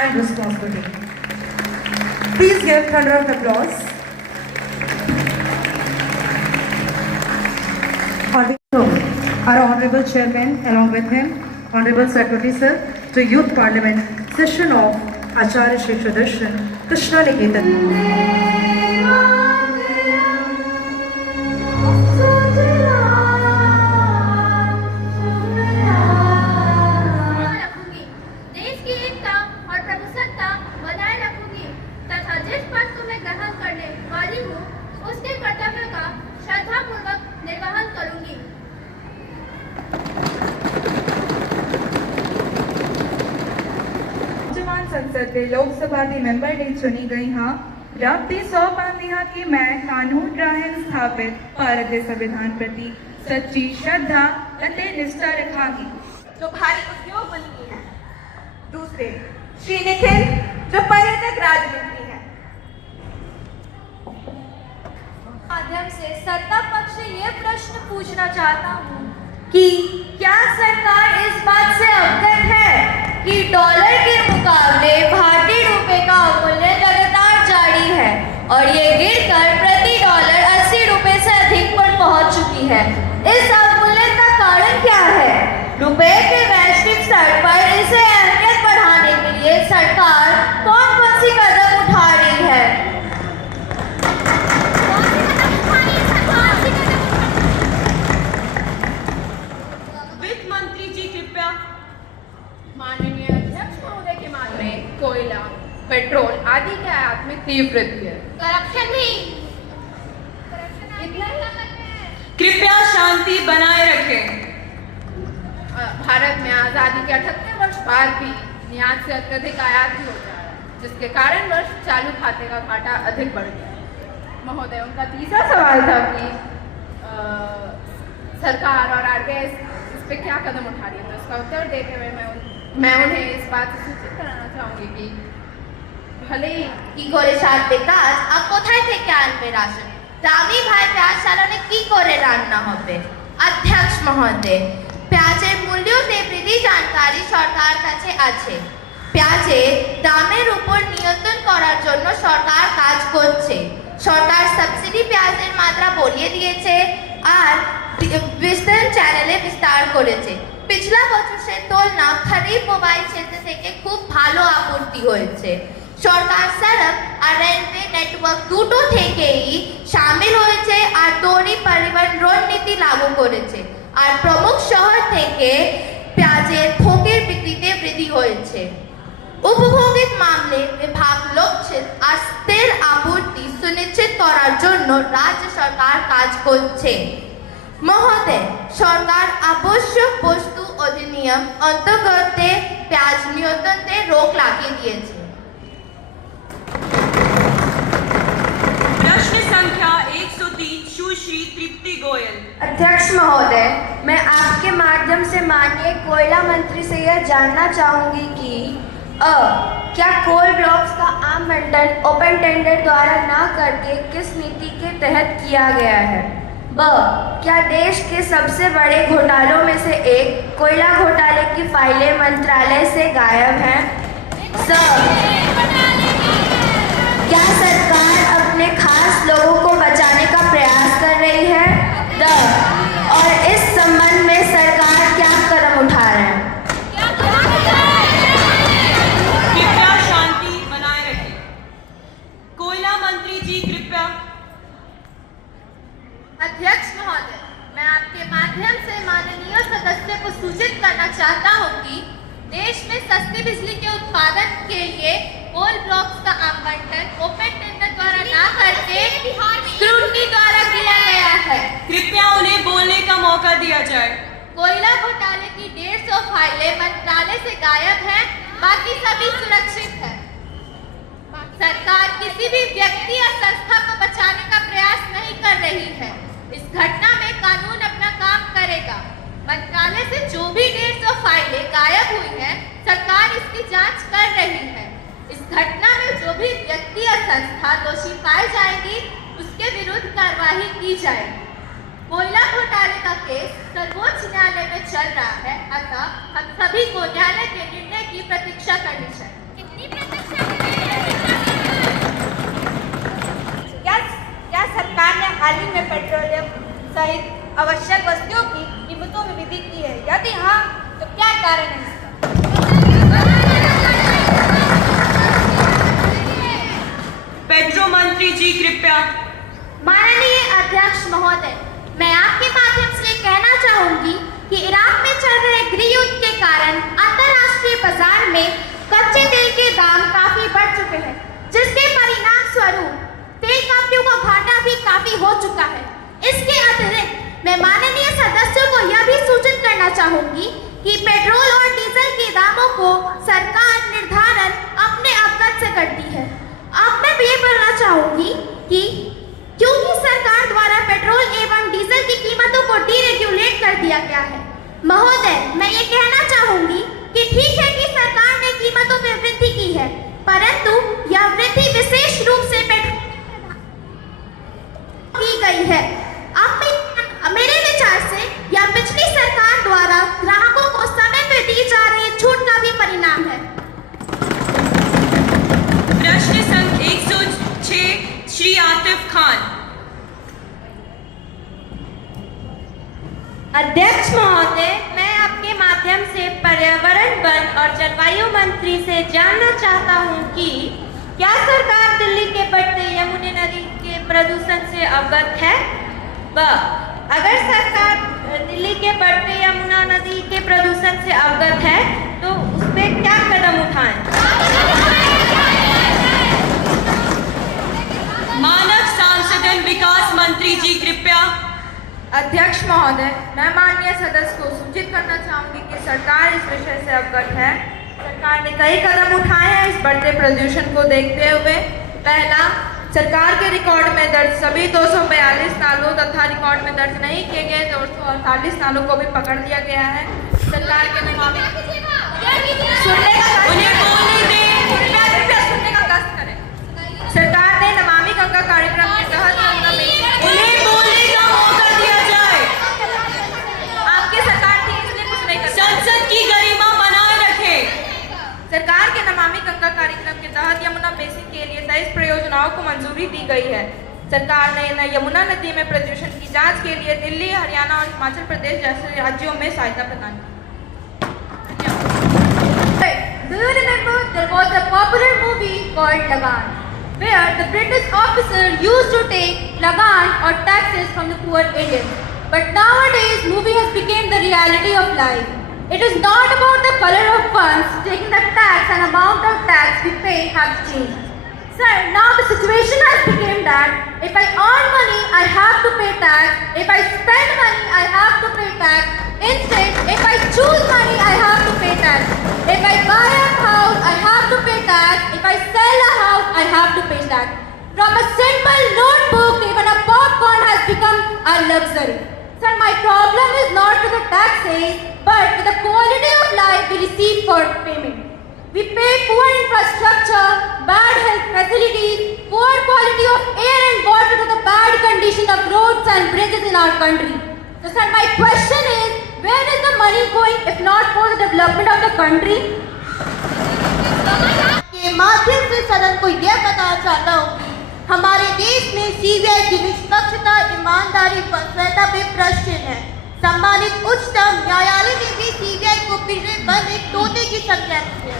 and responsibility. Please give thunder of applause. Our Honorable Chairman, along with him, Honorable Secretary Sir, to Youth Parliament session of Acharya Shri Sudarshan Krishna Niketan. संसद के लोकसभा की member ने चुनी गई हाँ रब दी सौ पानी हाँ कि मैं कानून राहें स्थापित भारत के संविधान प्रति सच्ची श्रद्धा अते निष्ठा रखागी जो भारी उद्योग मंत्री है। दूसरे श्री निखिल जो पर्यटक राजमंत्री है। माध्यम से सत्ता पक्ष से ये प्रश्न पूछना चाहता हूँ कि क्या सरकार इस बात से अवगत है कि डॉलर के मुकाबले भारतीय रुपए का अवमूल्यन लगातार जारी है और ये गिरकर प्रति डॉलर 80 रुपए से अधिक पर पहुंच चुकी है। इस अवमूल्यन का कारण क्या है? रुपए के वैश्विक स्तर पर इसे अहमियत बढ़ाने के लिए सरकार कौन-कौन सी कदम उठा रही है? वित्त मंत्री जी कृपया। माननीय अध्यक्ष महोदय के मामले में कोयला, पेट्रोल आदि के आयात में तीव्र वृद्धि है। करप्शन भी कृपया शांति बनाए रखें। भारत में आजादी के 78 वर्ष बाद भी निर्यात से अत्यधिक आयात भी हो जा रहा है, जिसके कारण वर्ष चालू खाते का घाटा अधिक बढ़ गया है। महोदय, उनका तीसरा सवाल था कि सरकार और आरबीआई इस पे क्या कदम उठा रही है। तो इसका उत्तर देते हुए मैं उन्हें इस बात से सूचित कराना चाहूंगी कि भले ही কি করে সারবে কাজ আর কোথায় থেকে আনবে রাশন দামি ভাই পেঁয়াজ চালানে কি করে রান্না হবে অধ্যক্ষ মহোদয় পেঁয়াজের মূল্যতে বৃদ্ধি জানকারি সরকার কাছে আছে পেঁয়াজের দামের উপর নিয়ন্ত্রণ করার জন্য সরকার কাজ করছে সরকার সাবসিডি পেঁয়াজের মাত্রা বাড়িয়ে দিয়েছে আর বিস্তার চ্যানেলে বিস্তার করেছে पिछला বছর से तुलना खरीफ बुवाई क्षेत्र থেকে খুব ভালো আपूर्ति হয়েছে সরকার সড়ক আর রেলওয়ে নেটওয়ার্ক দুটো থেকেই শামিল হয়েছে আর দড়ি পরিবহন রণনীতি লাগু করেছে আর প্রমুখ শহর থেকে পেঁয়াজের থোকের বিক্রিতে বৃদ্ধি হয়েছে উপভোগিত মামলে বিভাগ লক্ষ্য আর স্থির আपूर्ति সুনিশ্চিত করার জন্য রাজ্য সরকার কাজ করছে महोदय सरकार आवश्यक वस्तु अधिनियम अंतर्गत प्याज नियंत्रण रोक लगा दिए। प्रश्न संख्या 103 सुश्री तृप्ति गोयल। अध्यक्ष महोदय, मैं आपके माध्यम से माननीय कोयला मंत्री से यह जानना चाहूंगी कि क्या कोल ब्लॉक्स का आम बंटन ओपन टेंडर द्वारा न करके किस नीति के तहत किया गया है? क्या देश के सबसे बड़े घोटालों में से एक कोयला घोटाले की फाइलें मंत्रालय से गायब हैं? क्या सरकार अपने खास लोगों को बचाने का प्रयास कर रही है? और इस संबंध में सरकार क्या कदम उठा रहे हैं? कृपया शांति बनाए रखें। कोयला मंत्री जी कृपया। अध्यक्ष महोदय, मैं आपके माध्यम से माननीय सदस्य को सूचित करना चाहता हूं कि देश में सस्ती बिजली के उत्पादन के लिए कोल ब्लॉक्स का आवंटन ओपन टेंडर द्वारा न करके स्क्रूटनी द्वारा किया गया है। कृपया उन्हें बोलने का मौका दिया जाए। कोयला घोटाले की 150 फाइलें मंत्रालय से गायब हैं, बाकी सभी सुरक्षित है। सरकार किसी भी व्यक्ति या संस्था को बचाने का प्रयास नहीं कर रही है। इस घटना में कानून अपना काम करेगा। मंत्रालय से जो भी 150 फाइलें गायब हुई हैं, सरकार इसकी जांच कर रही है। इस घटना में जो भी व्यक्ति या संस्था दोषी पाई जाएगी, उसके विरुद्ध कार्रवाई की जाएगी। कोयला घोटाले का केस सर्वोच्च न्यायालय में चल रहा है, अतः हम सभी को न्यायालय के निर्णय की प्रतीक्षा करनी चाहिए। क्या सरकार ने हाल ही में पेट्रोलियम सहित आवश्यक वस्तुओं की कीमतों में वृद्धि की है? यदि हाँ, तो क्या कारण है इसका? पेट्रो मंत्री जी कृपया। माननीय अध्यक्ष महोदय, मैं आपके माध्यम से कहना चाहूंगी कि इराक में चल रहे गृह युद्ध के कारण अंतर्राष्ट्रीय बाजार में कच्चे तेल के दाम काफी बढ़ चुके हैं, जिसके परिणाम स्वरूप तेल कंपनियों का घाटा भी काफी हो चुका है। इसके अतिरिक्त मैं माननीय सदस्यों को यह भी सूचित करना चाहूंगी कि पेट्रोल और डीजल के दामों को सरकार निर्धारण अपने अवगत से करती है। अब मैं ये बोलना चाहूंगी कि क्योंकि सरकार द्वारा पेट्रोल एवं डीजल की कीमतों को डीरेगुलेट कर दिया गया है। महोदय, मैं ये कहना चाहूंगी कि ठीक है कि सरकार ने कीमतों में वृद्धि की है, परंतु यह वृद्धि विशेष रूप से पेट्रोल की गई है। अब मेरे विचार से यह पिछली सरकार द्वारा ग्राहकों को समय पर दी जा रही छूट का भी परिणाम है। प्रश्न संख्या 106 श्री आतिफ खान। अध्यक्ष महोदय, मैं आपके माध्यम से पर्यावरण, वन और जलवायु मंत्री से जानना चाहता हूं कि क्या सरकार दिल्ली के बढ़ते यमुना नदी के प्रदूषण से अवगत है? व अगर सरकार दिल्ली के बढ़ते यमुना नदी के प्रदूषण से अवगत है तो उस पर क्या कदम उठाएं? मानव संसाधन विकास मंत्री जी कृपया। अध्यक्ष महोदय, मैं माननीय सदस्य को सूचित करना चाहूंगी कि सरकार इस विषय से अवगत है। सरकार ने कई कदम उठाए हैं इस बढ़ते प्रदूषण को देखते हुए। पहला, सरकार के रिकॉर्ड में दर्ज सभी 242 नालों तथा रिकॉर्ड में दर्ज नहीं किए गए 248 नालों को भी पकड़ लिया गया है। सरकार के नमामि सुनने का कष्ट करें। सरकार ने नमामि गंगा कार्यक्रम के तहत उन्हें बोलने का मौका दिया जाए। आपकी सरकार थी इसलिए कुछ नहीं कर संसद की गरिमा बनाए रखे। सरकार के नमामि गंगा कार्यक्रम के तहत यमुना बेसिन के लिए 23 परियोजनाओं को मंजूरी दी गई है। सरकार ने यमुना नदी में प्रदूषण की जांच के लिए दिल्ली, हरियाणा और हिमाचल प्रदेश जैसे राज्यों में सहायता प्रदान की। Do you remember there was a popular movie called Lagan, where the British officer used to take Lagan or taxes from the poor Indians. But nowadays, movie has become the reality of life. It is not about the color of funds. Taking the tax and amount of tax we pay have changed. Sir, now the situation has become that if I earn money, I have to pay tax. If I spend money, I have to pay tax. Instead, if I choose money, I have to pay tax. If I buy a house, I have to pay tax. If I sell a house, I have to pay tax. From a simple notebook, even a popcorn has become a luxury. Sir, my problem is not with the taxes, but with the quality of life we receive for payment. We pay poor infrastructure, bad health facilities, poor quality of air and water to the bad condition of roads and bridges in our country. So sir, my question is, where is the money going if not for the development of the country? के माध्यम से सदन को यह बताना चाहता हूँ कि हमारे देश में सीबीआई की निष्पक्षता, ईमानदारी व स्वच्छता पे प्रश्न है। सम्मानित उच्चतम न्यायालय ने भी सीबीआई को पिंजरे बंद एक तोते की संज्ञा दी है।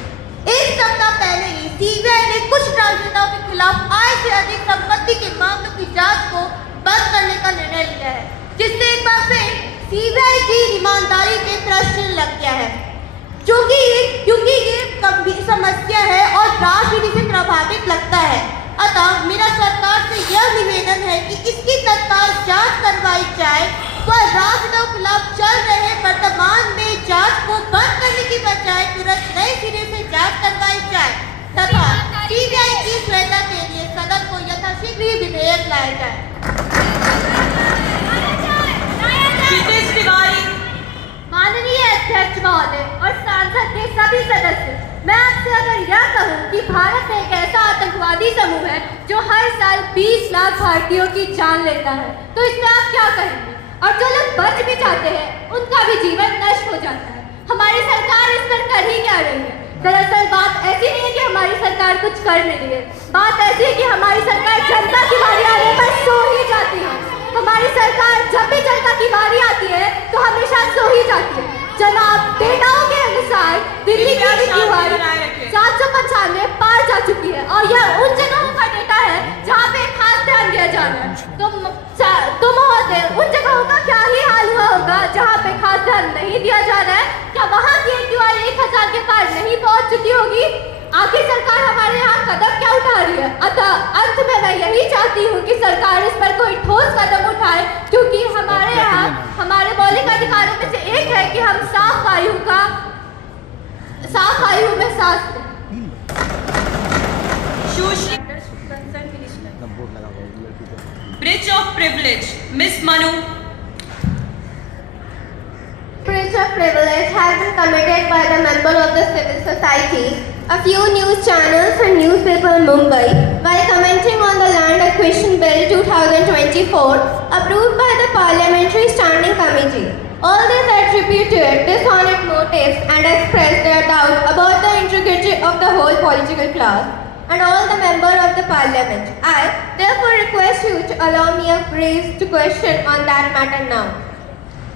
एक सप्ताह पहले ही सीबीआई ने कुछ राजनेताओं के खिलाफ आय से अधिक संपत्ति के मामलों की जांच को बंद करने का निर्णय लिया है, जिससे एक बार फिर सीबीआई की ईमानदारी पे प्रश्न लग गया है। क्योंकि ये गंभीर समस्या है और राजनीति से प्रभावित लगता है। अतः मेरा सरकार से यह निवेदन है कि इसकी तत्काल जांच करवाई जाए व राजनेताओं के खिलाफ चल रहे वर्तमान में जांच को बंद करने की बजाय तुरंत नए सिरे से जांच करवाई जाए तथा सीबीआई की स्वच्छता के लिए सदन को यथाशीघ्र ही विधेयक लाया जाए। माननीय अध्यक्ष महोदय और सांसद के सभी सदस्य, मैं आपसे अगर यह कहूं कि भारत एक ऐसा आतंकवादी समूह है जो हर साल 20 लाख भारतीयों की जान लेता है, तो इसमें आप क्या कहेंगे? और जो लोग बच भी जाते हैं उनका भी जीवन नष्ट हो जाता है। हमारी सरकार इस पर कर ही क्या रही है? दरअसल बात ऐसी नहीं है कि हमारी सरकार कुछ कर नहीं रही है, बात ऐसी है कि हमारी सरकार जनता की बारी आने पर सो ही जाती है। हमारी सरकार जब भी जनता की बारी आती है तो हमेशा सो ही जाती है। जनाब, डेटाओं के अनुसार दिल्ली की दीवार 795 पार जा चुकी है और यह उन जगहों का डेटा है जहाँ पे खास ध्यान दिया जाना है। तो महोदय, उन जगहों का क्या ही हाल हुआ होगा जहाँ पे खास ध्यान नहीं दिया जा रहा है? क्या वहाँ की AQR 1000 के पार नहीं पहुँच चुकी होगी? आखिर सरकार हमारे यहाँ कदम क्या उठा रही है? अतः अंत में मैं यही चाहती हूँ कि सरकार इस पर कोई ठोस कदम उठाए, क्योंकि हमारे यहाँ हमारे मौलिक अधिकारों में से एक है कि हम साफ वायु में सांस लें। Bridge of Privilege, Miss Manu. Breach of privilege has been committed by the member of the civil society, a few news channels and newspaper in Mumbai, while commenting on the Land Acquisition Bill 2024 approved by the Parliamentary Standing Committee. All these attributed dishonest motives and expressed their doubt about the integrity of the whole political class and all the members of the Parliament. I therefore request you to allow me a brief to question on that matter now.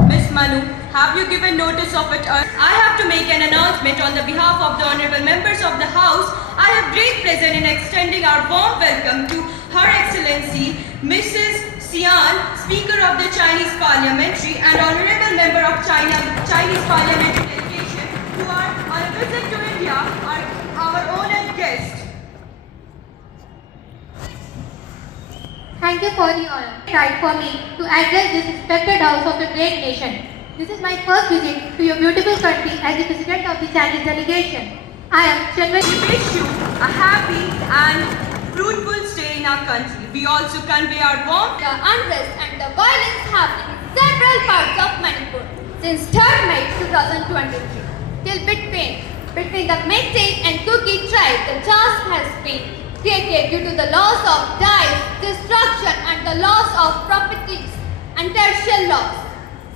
Miss Manu, have you given notice of it? I have to make an announcement on the behalf of the honorable members of the House. I have great pleasure in extending our warm welcome to Her Excellency Mrs. Xian, Speaker of the Chinese Parliamentary and honorable member of Chinese Parliamentary delegation, who are on a visit to India, are our honored guest. Thank you for the honor. Right for me to address this respected house of a great nation. This is my first visit to your beautiful country as the president of the Chinese delegation. I am genuinely We wish you a happy and fruitful stay in our country. We also convey our warm the unrest and the violence happening in several parts of Manipur since 3rd May 2023 till between the Meitei and Kuki tribe. The task has been created due to the loss of life, destruction and the loss of properties and terrestrial loss.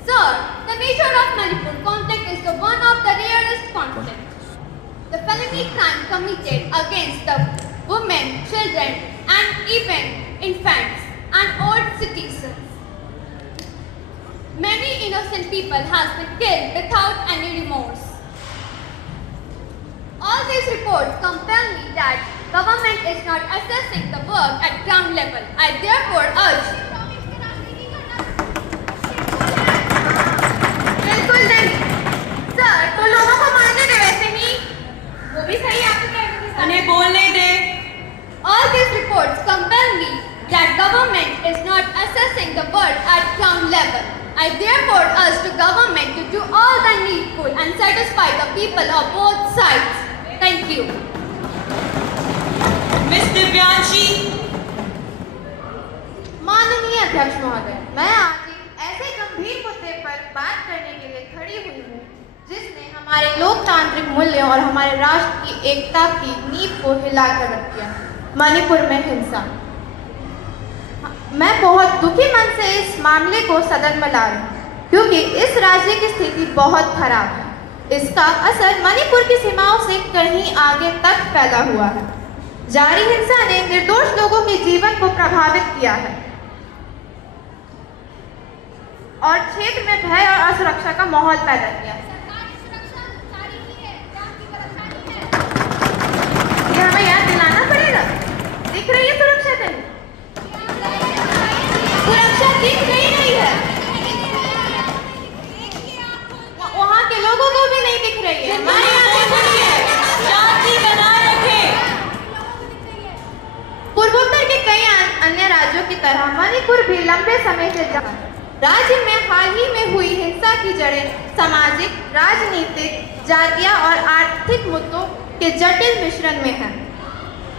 Sir, the nature of Manipur conflict is the one of the rarest conflicts. The felony crime committed against the women, children and even infants and old citizens. Many innocent people have been killed without any remorse. All these reports compel me that government is not assessing the work at ground level. I therefore urge. बिल्कुल नहीं, sir तो लोगों को मारने दे वैसे ही, वो भी सही आपके कहने के साथ। उन्हें बोलने दे। All these reports compel me that government is not assessing the work at ground level. I therefore urge the government to do all the needful and satisfy the people of both sides. Thank you. Miss Divyanshi. माननीय अध्यक्ष महोदय, मैं आज एक ऐसे गंभीर मुद्दे पर बात करने के लिए खड़ी हुई हूँ जिसने हमारे लोकतांत्रिक मूल्यों और हमारे राष्ट्र की एकता की नींव को हिलाकर रख दिया। मणिपुर में हिंसा। मैं बहुत दुखी मन से इस मामले को सदन में ला रही हूँ क्योंकि इस राज्य की स्थिति बहुत खराब है। इसका असर मणिपुर की सीमाओं से कहीं आगे तक फैला हुआ है। जारी हिंसा ने निर्दोष लोगों के जीवन को प्रभावित किया है और क्षेत्र में भय और असुरक्षा का माहौल पैदा किया है। ये हमें याद दिलाना पड़ेगा। दिख रही है सुरक्षा दिन? सुरक्षा दिख नहीं है। वहाँ के लोगों को भी नहीं दिख रही है। हमारे यहाँ दिख रही है। शांति बनाए रखें। पूर्वोत्तर के कई अन्य राज्यों की तरह मणिपुर भी लंबे समय से राज्य में हाल ही में हुई हिंसा की जड़ें सामाजिक, राजनीतिक, जातीय और आर्थिक मुद्दों के जटिल मिश्रण में है।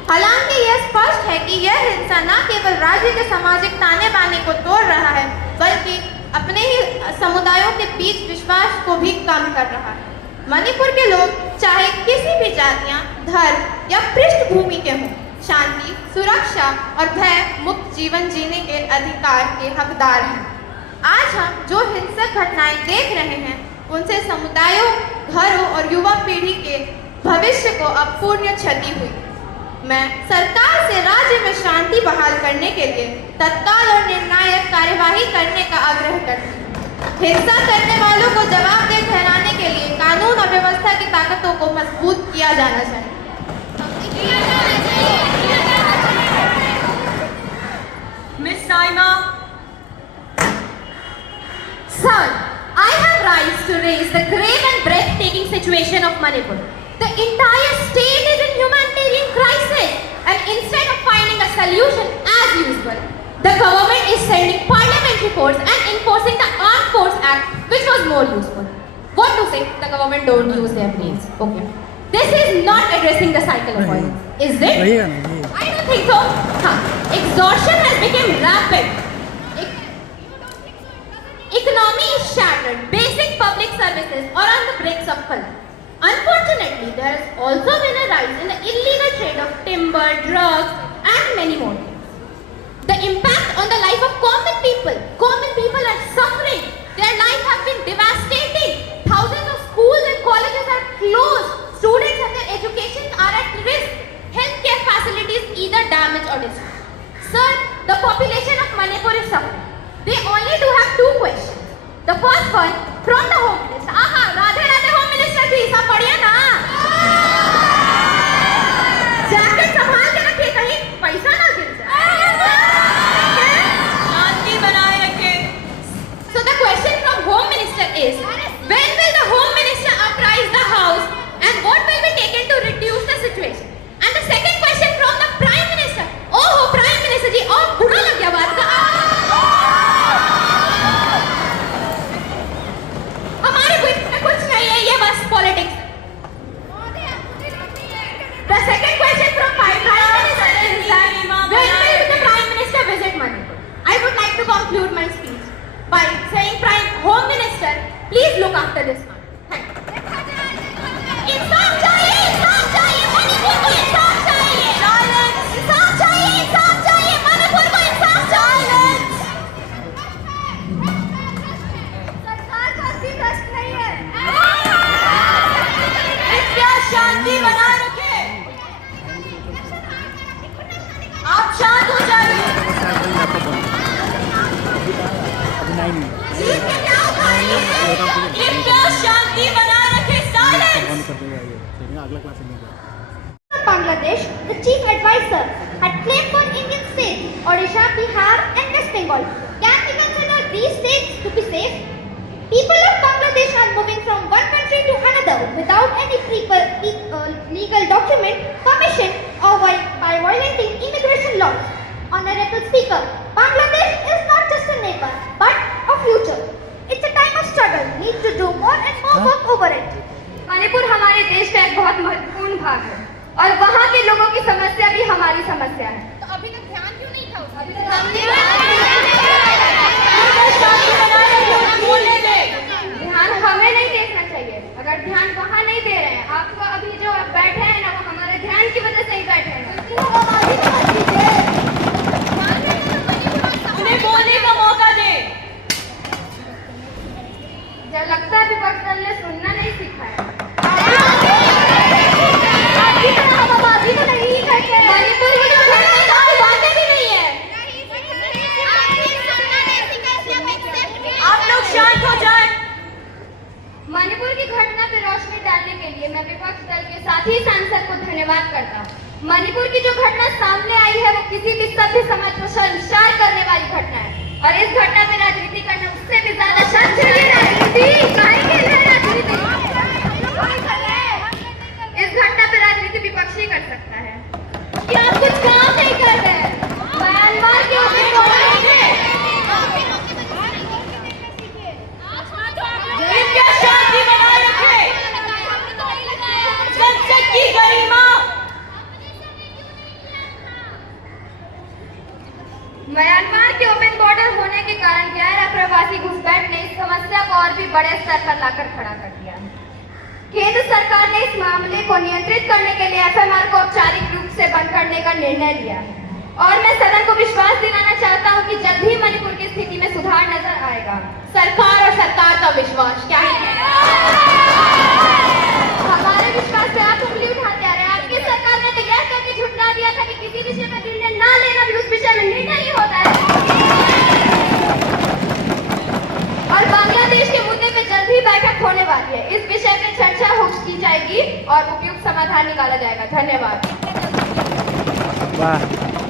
हालांकि यह स्पष्ट है कि यह हिंसा न केवल राज्य के सामाजिक ताने बाने को तोड़ रहा है बल्कि अपने ही समुदायों के बीच विश्वास को भी कम कर रहा है। मणिपुर के लोग चाहे किसी भी जातियां, धर्म या पृष्ठभूमि के हों, शांति, सुरक्षा और भय मुक्त जीवन जीने के अधिकार के हकदार हैं। आज हम जो हिंसक घटनाएं देख रहे हैं उनसे समुदायों, घरों और युवा पीढ़ी के भविष्य को अपूर्णीय क्षति हुई। मैं सरकार से राज्य में शांति बहाल करने के लिए तत्काल और निर्णायक कार्यवाही करने का आग्रह करती हूँ। हिंसा करने वालों को जवाबदेह ठहराने के लिए कानून और व्यवस्था की ताकतों को मजबूत किया जाना चाहिए। Miss Saima. Sir, I have rights to raise the grave and breathtaking situation of Manipur. The entire state is in humanitarian crisis, and instead of finding a solution as usual, the government is sending parliamentary force and enforcing the Armed Force Act, which was more useful. What to say? The government don't use their brains. Okay. This is not addressing the cycle of violence, is it? I don't think so. Exhaustion has become rapid. Economy is shattered. Basic public services are on the brink of collapse. Unfortunately, there has also been a rise in the illegal trade of timber, drugs, and many more things. The impact on the life of common people are suffering. Their life has been devastating. Thousands of schools and colleges are closed. Students and their education are at risk. Healthcare facilities either damaged or destroyed. Sir, the population of Manipur is suffering. They only do have two questions. The first one from the Home Minister. Aha, Radhe Radhe Home Minister ji, सब बढ़िया ना? Jacket संभाल के रखिए कहीं पैसा ना गिर जाए। शांति बनाए रखें. So the question from Home Minister is, when will the Home Minister apprise the House and what will be taken to reduce the situation? And the second question from the Prime Minister. Oh, Prime Minister जी, और बुरा लग गया बात का. हमारे कुछ नहीं है, ये बस politics. The second question from Prime Minister is that when will the Prime Minister visit Manipur? I would like to conclude my speech by saying, Home Minister, please look after this man. Thank you. इंसाफ चाहिए, मणिपुर को इंसाफ चाहिए. इंसाफ चाहिए, मणिपुर को इंसाफ चाहिए. सरकार का भी प्रश्न नहीं है. कृपया शांति बनाए रखें. आप शांत हो जाइए. कृपया शांति बनाए रखें. Silence. Bangladesh, the chief advisor, had claimed for Indian states, Odisha, Bihar and West Bengal. Can we consider these states to be safe? People of Bangladesh are moving from one country to another without any legal document, permission or by violating immigration laws. Honorable Speaker, Bangladesh is not just a neighbor, but a future. It's a time of struggle. Need to do more and more work over it. Manipur हमारे देश का एक बहुत महत्वपूर्ण भाग है और वहाँ के लोगों की समस्या भी हमारी समस्या है. तो अभी तक ध्यान क्यों नहीं था उसका? ध्यान हमें नहीं देखना चाहिए. अगर ध्यान वहाँ नहीं दे रहे हैं, आपको अभी जो आप बैठे हैं ना, वो हमारे ध्यान की वजह से ही बैठे हैं. उन्हें बोलने का मौका दे. जब लगता है विपक्ष दल ने सुनना नहीं सीखा है. मणिपुर में जो बातें भी नहीं है. आप लोग शांत हो जाएं. मणिपुर की घटना पर रोशनी डालने के लिए मैं विपक्ष दल के साथी सांसद को धन्यवाद करता हूँ. मणिपुर की जो घटना सामने आई है, वो किसी भी सभ्य समाज को शर्मसार करने वाली घटना है और इस घटना पे राजनीति करना उससे भी ज्यादा इस घटना पे राजनीति विपक्षी कर सकता है. क्या आप कुछ काम नहीं कर रहे हैं? म्यांमार के कृपया शांति बनाए रखें. संसद की गरिमा. म्यांमार के ओपन बॉर्डर होने के कारण गैर अप्रवासी घुसपैठ ने इस समस्या को और भी बड़े स्तर पर लाकर खड़ा कर दिया है. केंद्र सरकार ने इस मामले को नियंत्रित करने के लिए एफएमआर को औपचारिक रूप से बंद करने का निर्णय लिया है और मैं सदन को विश्वास दिलाना चाहता हूं कि जल्द ही मणिपुर की स्थिति में सुधार नजर आएगा. सरकार और सरकार का विश्वास क्या है? हमारे विश्वास से आप बाहर निकाला जाएगा। धन्यवाद।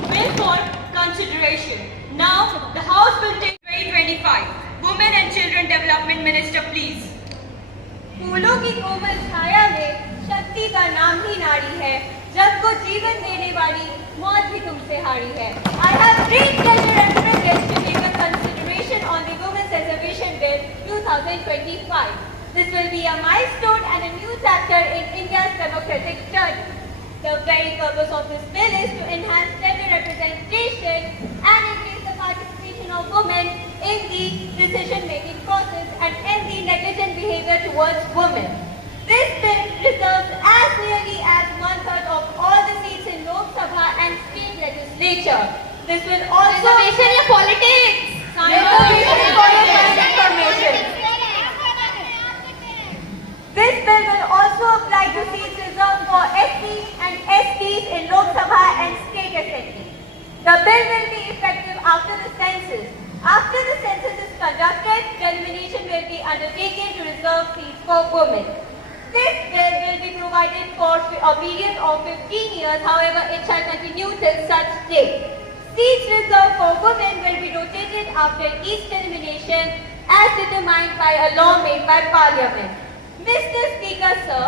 Bill for consideration. Now, the House will take 2025. Women and Children Development Minister, please. फूलों की कोमल छाया में शक्ति का नाम ही नारी है, जग को जीवन देने वाली मौत भी तुमसे हारी है। I have great pleasure and privilege to take a consideration on the Women's Reservation Bill 2025. This will be a milestone and a new chapter in India's democratic journey. The very purpose of this bill is to enhance gender representation and increase the participation of women in the decision-making process and end the negligent behavior towards women. This bill reserves as nearly as 1/3 of all the seats in Lok Sabha and state legislature. This will also Reservation या politics? Reservation for your kind information. This bill will also apply to seats reserved for SCs and STs in Lok Sabha and state assembly. The bill will be effective after the census. After the census is conducted, determination will be undertaken to reserve seats for women. This bill will be provided for a period of 15 years, however, it shall continue till such date. Seats reserved for women will be rotated after each determination as determined by a law made by Parliament. Mr. Speaker, sir,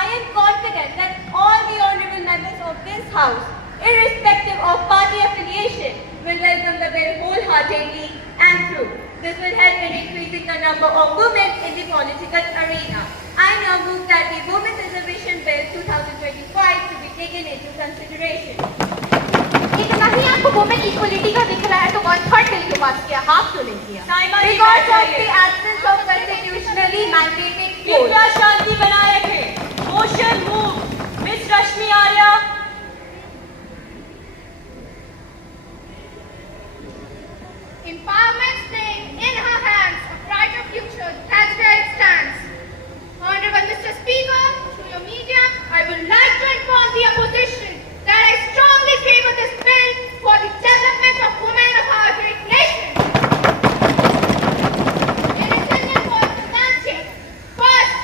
I am confident that all the honourable members of this House, irrespective of party affiliation, will welcome the bill wholeheartedly and through. This will help in increasing the number of women in the political arena. I now move that the Women's Reservation Bill 2025 to be taken into consideration. इतना ही आपको women equality का दिख रहा है तो 1/3 bill क्यों पास किया, half क्यों नहीं किया? Because of the absence of constitutionally mandated votes. कृपया शांति बनाए रखें. Motion move. Miss Rashmi Arya. Empowerment staying in her hands, a brighter future, that's where it stands. Honorable Mr. Speaker, through your medium, I would like to inform the opposition that I strongly favor this bill for the development of women of our great nation. It is Indian policy landscape. First,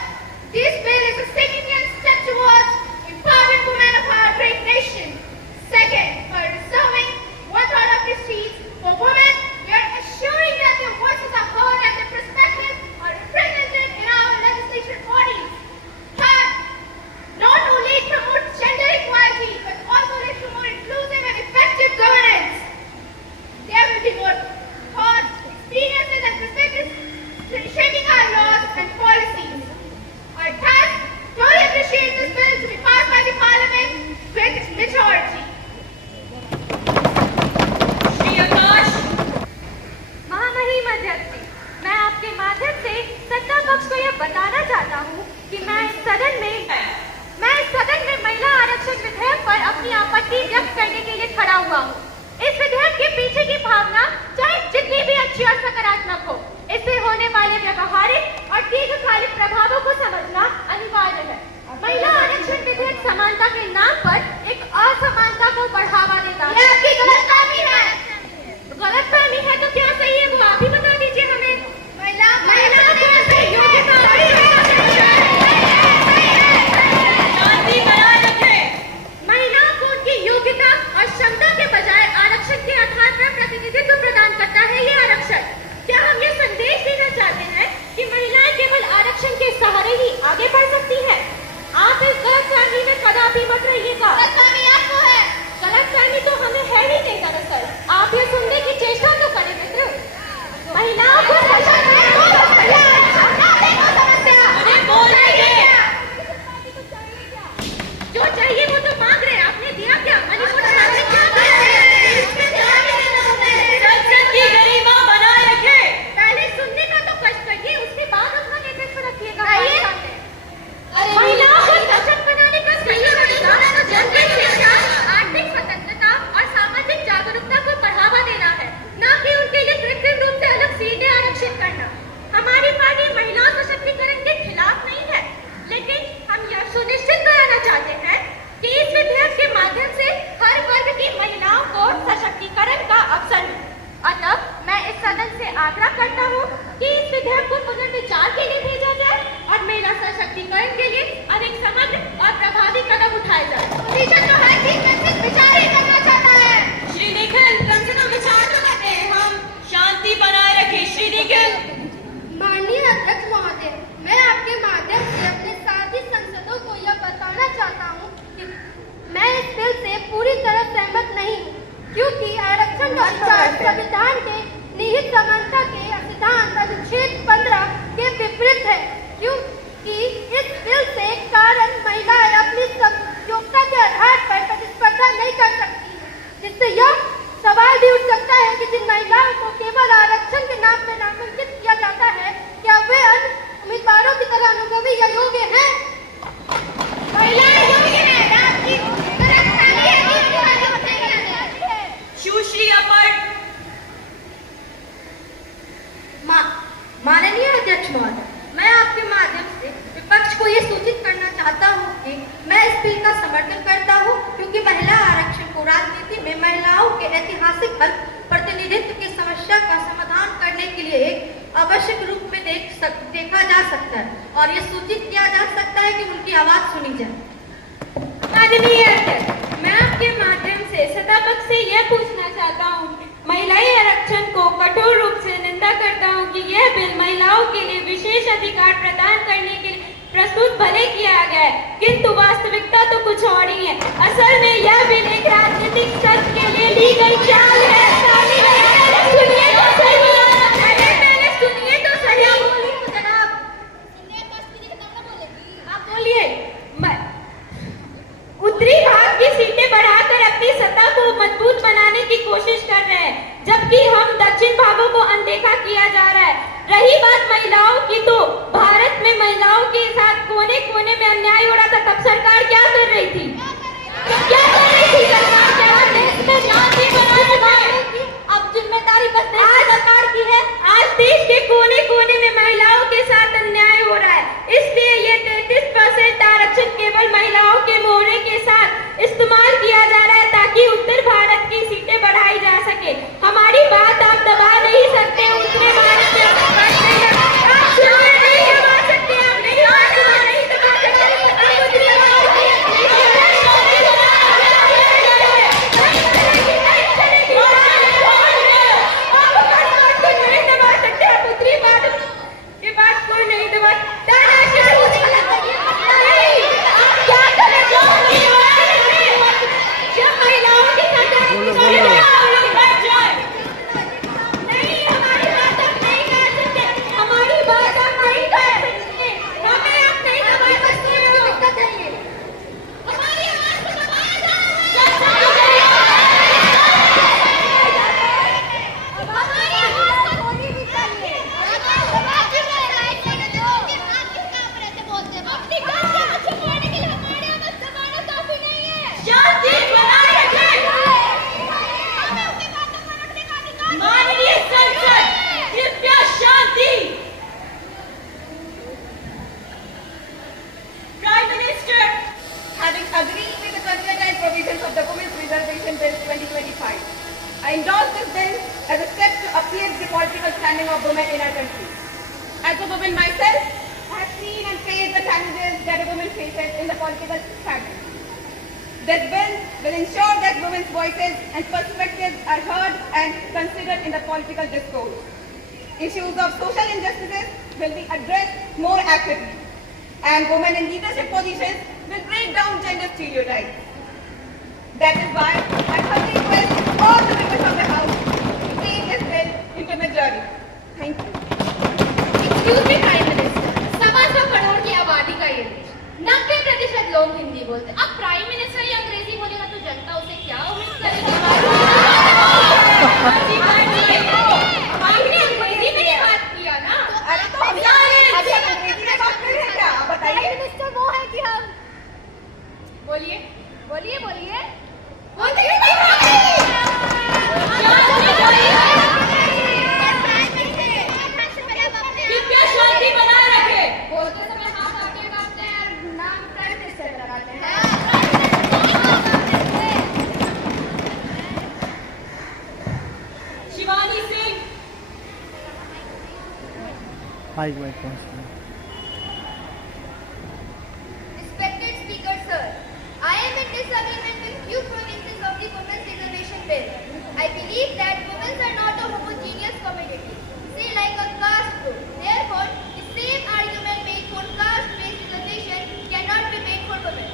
this bill is a significant step towards empowering women of our great nation. Second, by reserving 1/3 of the seats for women, we are assuring that their voices are heard and their perspectives are represented in our legislative bodies. Third, not only it promotes gender equality, but also it promotes inclusive and effective governance. There will be more thoughts, experiences and perspectives shaping our laws and policies. I thus truly appreciate this bill to be passed by the Parliament with majority. Shri Akash. महामहिम अध्यक्ष जी, मैं आपके माध्यम से सत्ता पक्ष को यह बताना चाहता हूँ कि मैं इस सदन में महिला आरक्षण विधेयक पर अपनी आपत्ति व्यक्त करने के लिए खड़ा हुआ हूँ। इस विधेयक के पीछे की भावना चाहे जितनी भी अच्छी और सकारात्मक हो, इससे होने वाले व्यवहारिक और दीर्घकालिक प्रभावों को समझना अनिवार्य है। महिला आरक्षण विधेयक समानता के नाम पर एक असमानता को बढ़ावा देता है। यह आपकी गलतफहमी है। गलतफहमी है तो क्या सही है वो आप ही बता दीजिए हमें। महिलाओं को ऐसे योग्यता शांति बनाए रखें. महिलाओं को उनकी योग्यता और क्षमता के बजाय संविधान के निहित समानता के सिद्धांत अनुच्छेद 15 के विपरीत है, क्योंकि इस बिल से कारण महिलाएं अपनी योग्यता के आधार पर प्रतिस्पर्धा नहीं कर सकती, जिससे यह सवाल भी उठ सकता है कि जिन महिलाओं को केवल आरक्षण के नाम पर नामांकित किया जाता है, क्या वे अन्य उम्मीदवारों की तरह अनुभवी या योग्य हैं? महिलाएं योग्य हैं, सुश्री अमर। माननीय अध्यक्ष महोदय, मैं आपके माध्यम से विपक्ष को ये सूचित करना चाहता हूँ कि मैं इस बिल का समर्थन करता हूँ, क्योंकि महिला आरक्षण को राजनीति में महिलाओं के ऐतिहासिक हक प्रतिनिधित्व की समस्या का समाधान करने के लिए एक आवश्यक रूप में देखा जा सकता है और ये सूचित किया जा सकता है कि उनकी आवाज सुनी जाए। माननीय अध्यक्ष, मैं आपके माध्यम से सत्तापक्ष से यह पूछना चाहता हूँ, महिलाएं आरक्षण को कठोर रूप से निंदा करता हूँ कि यह बिल महिलाओं के लिए विशेष अधिकार प्रदान करने के लिए प्रस्तुत भले किया गया है, किंतु वास्तविकता तो कुछ और ही है। असल में यह बिल एक राजनीतिक शर्त के लिए ली गई चाल है। सुनिए तो सही। आप बोलिए। उत्तरी भाग की सीटें बढ़ाकर अपनी सत्ता को मजबूत बनाने की कोशिश कर रहे हैं, जबकि हम दक्षिण भागों को अनदेखा किया जा रहा है। रही बात महिलाओं की, तो भारत में महिलाओं के साथ कोने कोने में अन्याय हो रहा था, तब सरकार क्या कर रही थी? क्या कर रही थी सरकार? क्या देश में शांति बनाने की अब जिम्मेदारी बस सरकार की है। आज देश के कोने कोने में महिलाओं के साथ अन्याय हो रहा है, इसलिए ये 33% आरक्षण केवल महिलाओं के मोहरे के साथ इस्तेमाल किया जा रहा है, ताकि उत्तर भारत की सीटें बढ़ाई जा सके। हमारी बात आप दबा नहीं सकते। उत्तरी भारत में I endorse this bill as a step to uplift the political standing of women in our country. As a woman myself, I have seen and faced the challenges that a woman faces in the political fabric. This bill will ensure that women's voices and perspectives are heard and considered in the political discourse. Issues of social injustices will be addressed more actively, and women in leadership positions will break down gender stereotypes. That is why I humbly request all the members of the House to take this bill into majority. Thank you. Excuse me, Prime Minister. 125 crore की आबादी का ये देश, 90% लोग हिंदी बोलते। अब prime minister ही अंग्रेजी बोलेगा तो जनता उसे क्या उम्मीद करेगी? आपने अंग्रेजी में ही बात किया ना? अरे तो हम अंग्रेजी में बात कर रहे हैं क्या? बताइए। प्राइम मिनिस्टर वो है कि हम बोलिए बोलिए बोलिए कृपया शांति बनाए रखे। बोलते समय हाथ आगे करते हैं और नाम प्राइम मिनिस्टर लगाते हैं। शिवानी सिंह। माइक पहुंच Respected Speaker, sir, I am in disagreement with few provisions of the Women's Reservation Bill. I believe that women are not a homogeneous community, say like a caste group. Therefore, the same argument made for caste-based reservation cannot be made for women.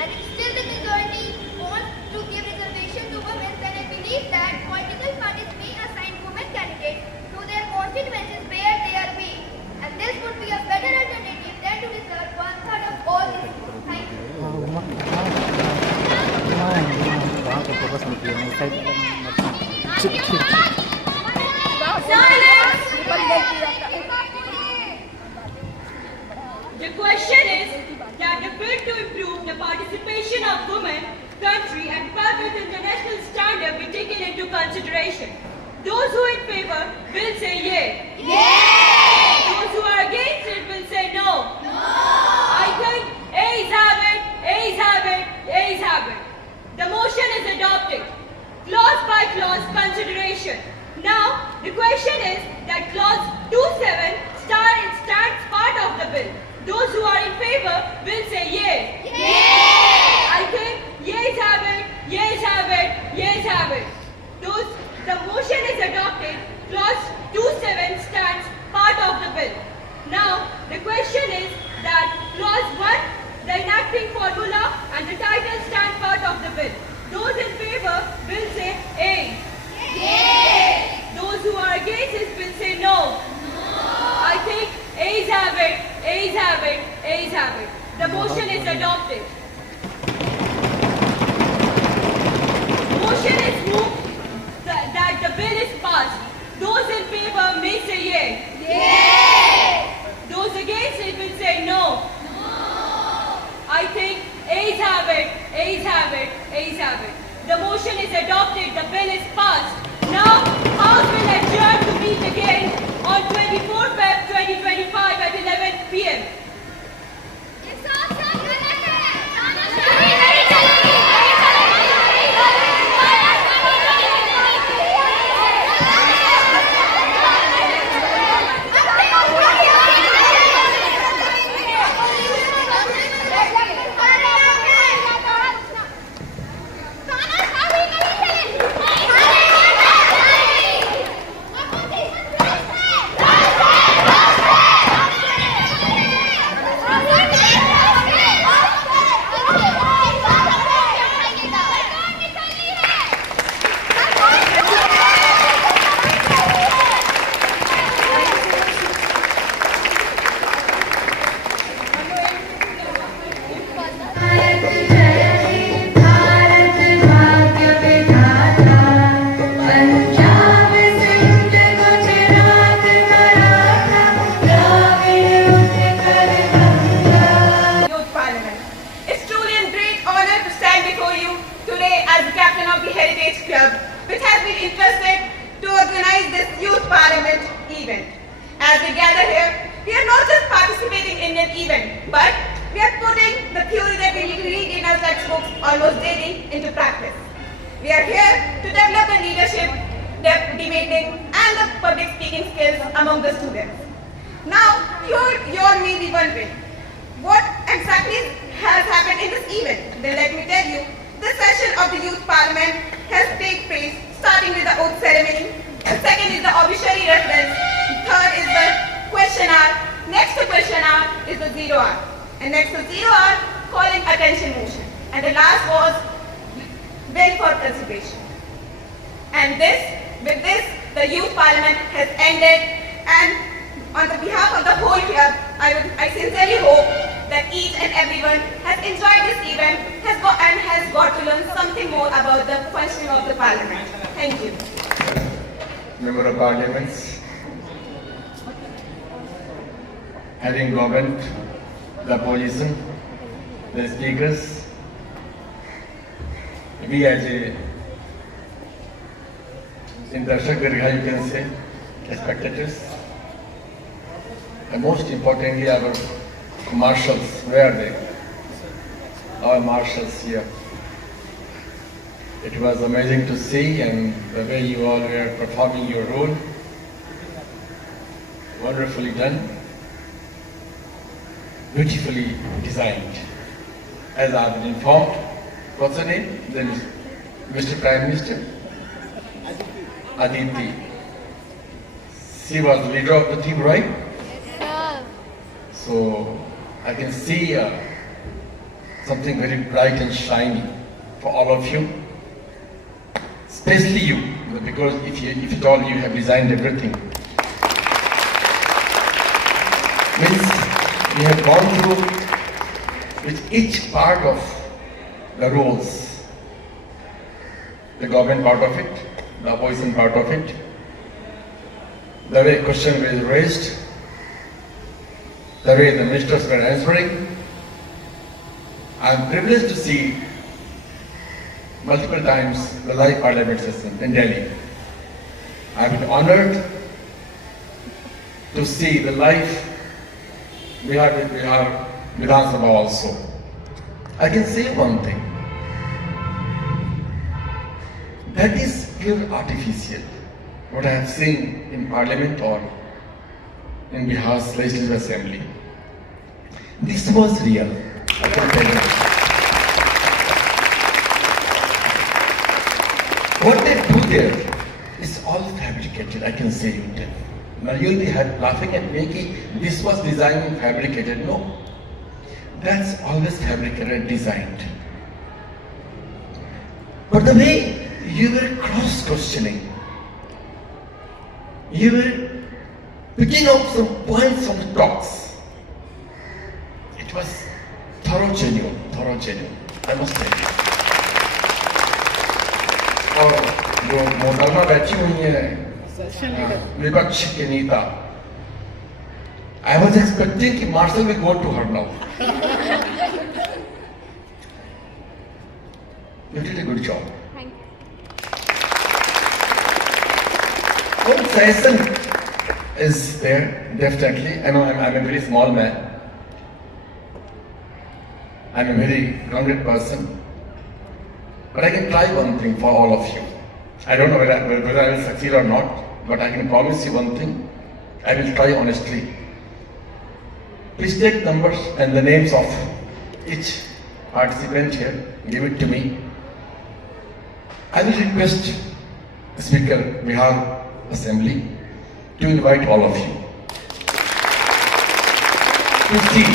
And if still the majority wants to give reservation to women, then I believe that political parties may assign equality of the The question is that the bill to improve the participation of women, country and public international standard be taken into consideration. Those who are in favor will say yay. Yay! Those who are against it will say no. No! I think ayes have it, ayes have it, ayes have it. The motion is adopted. Clause by clause consideration. Now, the question is that clause 27 stands part of the bill. Those who are in favor will say yay. Yay! I think yeas have it, yeas have it, yeas have it. The motion is adopted. Clause 27 stands part of the bill. Now, the question is that clause 1, the enacting formula and the title stand part of the bill. Those in favor will say aye. Yay! Those who are against it will say no. I think ayes have it, ayes have it, ayes have it. The motion is adopted. Motion is moved that the bill is passed. Those in favor may say yay. Yay! Those against it will say no. I think ayes have it, ayes have it, ayes have it. The motion is adopted. The bill is passed. Now, House will adjourn to meet again on 24 Feb 2025 at 11 p.m. As we gather here, we are not just participating in an event, but we are putting the theory that we read in our textbooks almost daily into practice. We are here to develop the leadership, debating, and the public speaking skills among the students. Now, you may be wondering, what exactly has happened in this event? Then let me tell you, this session of the Youth Parliament has taken place starting with the oath ceremony. The second is the obituary reference. Third is the question hour. Next to question hour is the 0 hour. And next to 0 hour, calling attention motion. And the last was bill for consideration. And with this, the Youth Parliament has ended. And on the behalf of the whole club, I sincerely hope that each and everyone has enjoyed this event and has got to learn something more about the functioning of the Parliament. Thank you. Member of Parliaments, having governed the opposition, the speakers, we as a in Darshak Dargah, you can say, spectators, and most importantly our marshals, where are they? Our marshals here. It was amazing to see, and the way you all were performing your role, wonderfully done, beautifully designed. As I have been informed, what's her name? Then Mr. Prime Minister? Aditi. She was the leader of the team, right? Yes, sir. So I can see something very bright and shiny for all of you. Especially you, because if at all you have designed everything. Means we have gone through with each part of the roles. The government part of it, the opposition part of it, the way question was raised, the way the ministers were answering. I am privileged to see multiple times the live parliament session in Delhi. I have been honored to see the live Bihar Vidhan Sabha also. I can say one thing, that is pure artificial. What I have seen in parliament or in Bihar's legislative assembly. This was real, I can tell you. What they do there is all fabricated, I can say you tell. Now you'll be laughing at me, ki this was designed and fabricated. No, that's always fabricated and designed. But the way you were cross-questioning, you were picking up some points from the talks. It was thorough genuine, I must say. और जो मोहतरमा बैठी हुई है विपक्ष के नेता, I was expecting कि Marshall will go to her now. You did a good job. Thank you. One session is there, definitely. I know I'm a very small man. I'm a very grounded person. But I can try one thing for all of you. I don't know whether I will succeed or not, but I can promise you one thing. I will try honestly. Please take numbers and the names of each participant here. Give it to me. I will request the Speaker, Bihar Assembly, to invite all of you to see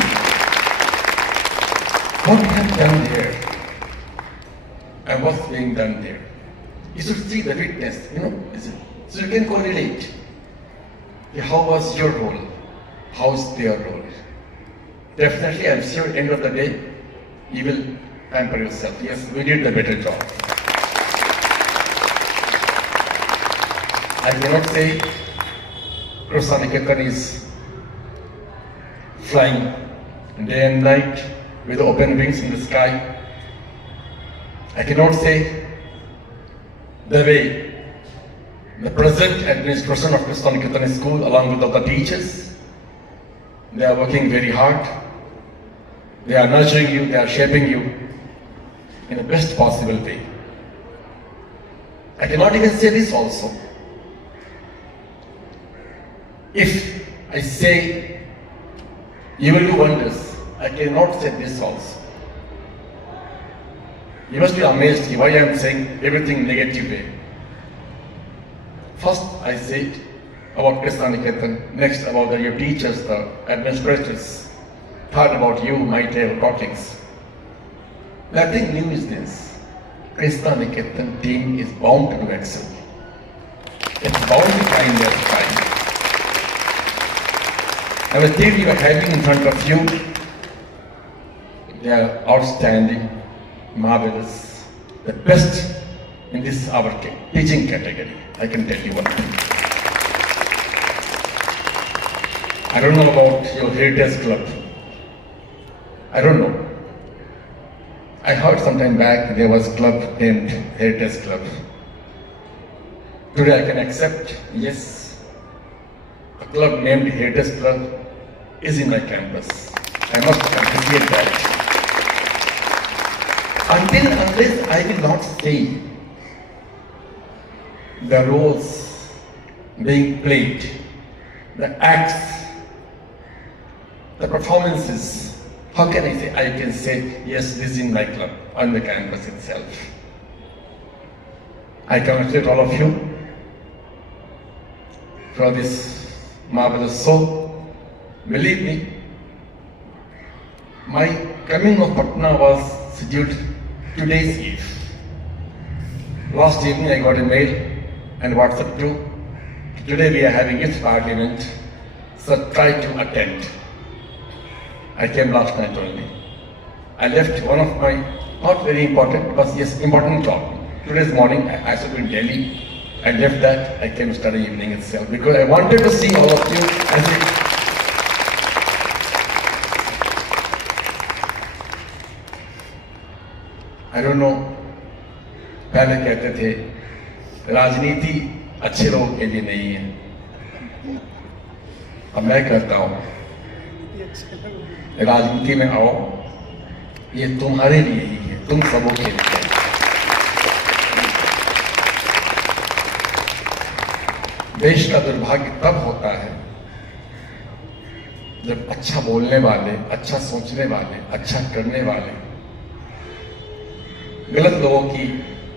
what we have done here and what's being done there. You should see the witness, so you can correlate. How was your role? How's their role? Definitely, I'm sure at the end of the day, you will pamper yourself. Yes, we did the better job. I cannot say Krishna Niketan is flying day and night with open wings in the sky. I cannot say the way the present administration of Krishna Niketan School, along with other teachers, they are working very hard. They are nurturing you, they are shaping you in the best possible way. I cannot even say this also. If I say you will do wonders, I cannot say this also. You must be amazed why I am saying everything negative way. First I said about Krishna Niketan, next about your teachers, the administrators, third about you, my dear colleagues. Nothing new is this. Krishna Niketan team is bound to excel. It's bound to find their time. And the team you are having in front of you, they are outstanding, marvelous, the best in this our teaching category. I can tell you one thing. I don't know about your Heritage Club. I don't know. I heard some time back there was a club named Heritage Club. Today I can accept, yes, a club named Heritage Club is in my campus. I must appreciate that. Unless I will not see the roles being played, the acts, the performances, how can I say? I can say, yes, this is in my club, on the campus itself. I congratulate all of you for this marvelous show. Believe me, my coming of Patna was scheduled today's eve. Last evening I got a mail and WhatsApp too. Today we are having youth parliament, so try to attend. I came last night only. I left one of my, not very important, but yes, important job. Today's morning I should be in Delhi I left that, I came study evening itself because I wanted to see all of you as it. I don't know, पहले कहते थे राजनीति अच्छे लोगों के लिए नहीं है। अब मैं कहता हूं राजनीति में आओ, ये तुम्हारे लिए ही है, तुम सबों के लिए है। देश का दुर्भाग्य तब होता है जब अच्छा बोलने वाले, अच्छा सोचने वाले, अच्छा करने वाले गलत लोगों की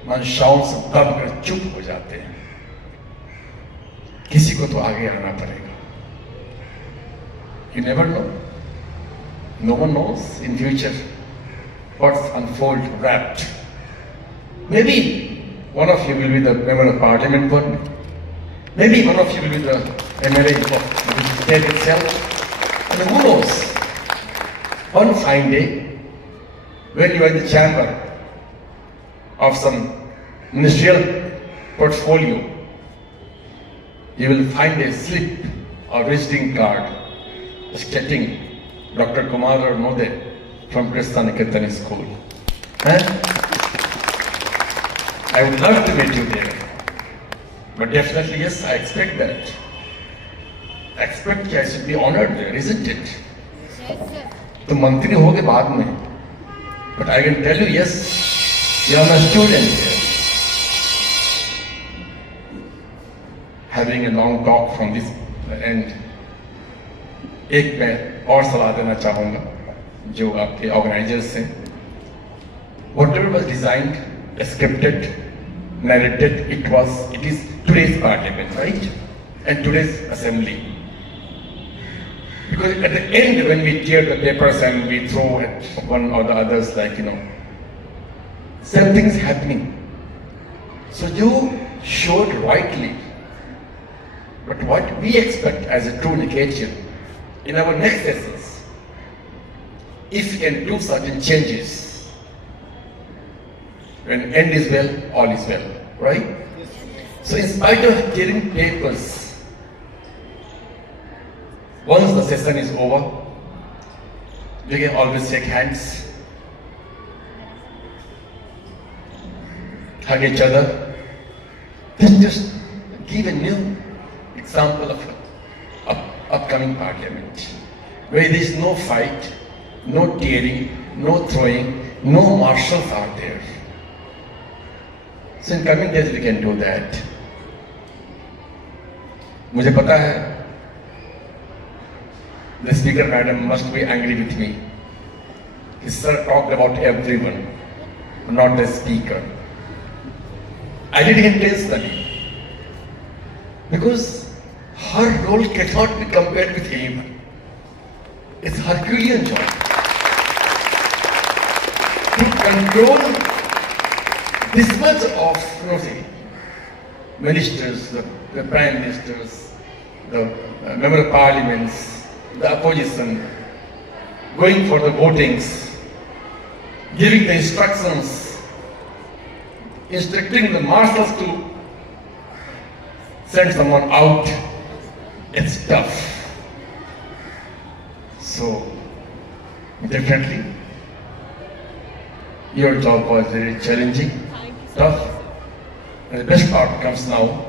मंशाओं से दबकर चुप हो जाते हैं। किसी को तो आगे आना पड़ेगा। You never know. No one knows in future what's unfold wrapped. Maybe one of you will be the member of parliament one. Maybe one of you will be the MLA of the state itself. I mean, who knows? One fine day, when you are in the chamber of some ministerial portfolio, you will find a slip or visiting card stating Dr. Kumar Mode from Krishna Niketan School. And I would love to meet you there. But definitely, yes, I expect that. I expect I should be honored there, isn't it? Yes, sir. तो मंत्री हो गए बाद में. But I can tell you, yes, you are my student here. Having a long talk from this end, एक मैं और सलाह देना चाहूँगा जो आपके ऑर्गेनाइजर्स हैं. Whatever was designed, scripted, narrated, it is today's parliament, right? And today's assembly. Because at the end, when we tear the papers and we throw at one or the others, like, something's happening. So you showed rightly. But what we expect as a true Niketian in our next sessions, if we can do certain changes, when end is well, all is well, right? So in spite of tearing papers, once the session is over, we can always shake hands, hug each other, just give a new example of upcoming parliament, where there is no fight, no tearing, no throwing, no marshals are there. So in coming days we can do that. मुझे पता है, the speaker madam must be angry with me. His sir talked about everyone, not the speaker. I did it intentionally because her role cannot be compared with him. It's Herculean job to control this much of ministers, the prime ministers, the member of parliaments, the opposition, going for the votings, giving the instructions, instructing the marshals to send someone out. It's tough. So, definitely, your job was very challenging, tough, and the best part comes now.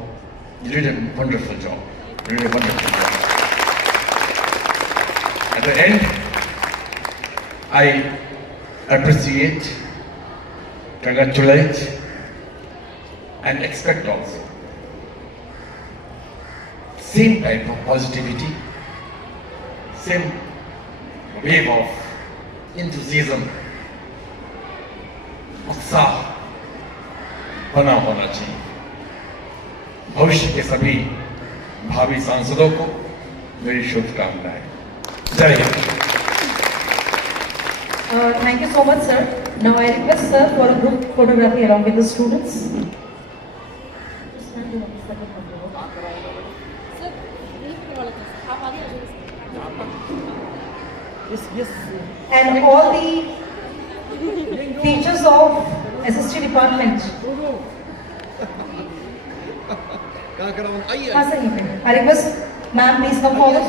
You did a wonderful job. You did a wonderful job. At the end, I appreciate, congratulate, and expect also same type of positivity, same wave of enthusiasm, उत्साह बना होना चाहिए. भविष्य के सभी भावी सांसदों को मेरी शुभकामनाएं. जय Hind. Thank you so much, sir. Now I request sir for a group photography along with the students. And all the teachers of SST department. हाँ सर, यहीं पे। I request ma'am please come forward.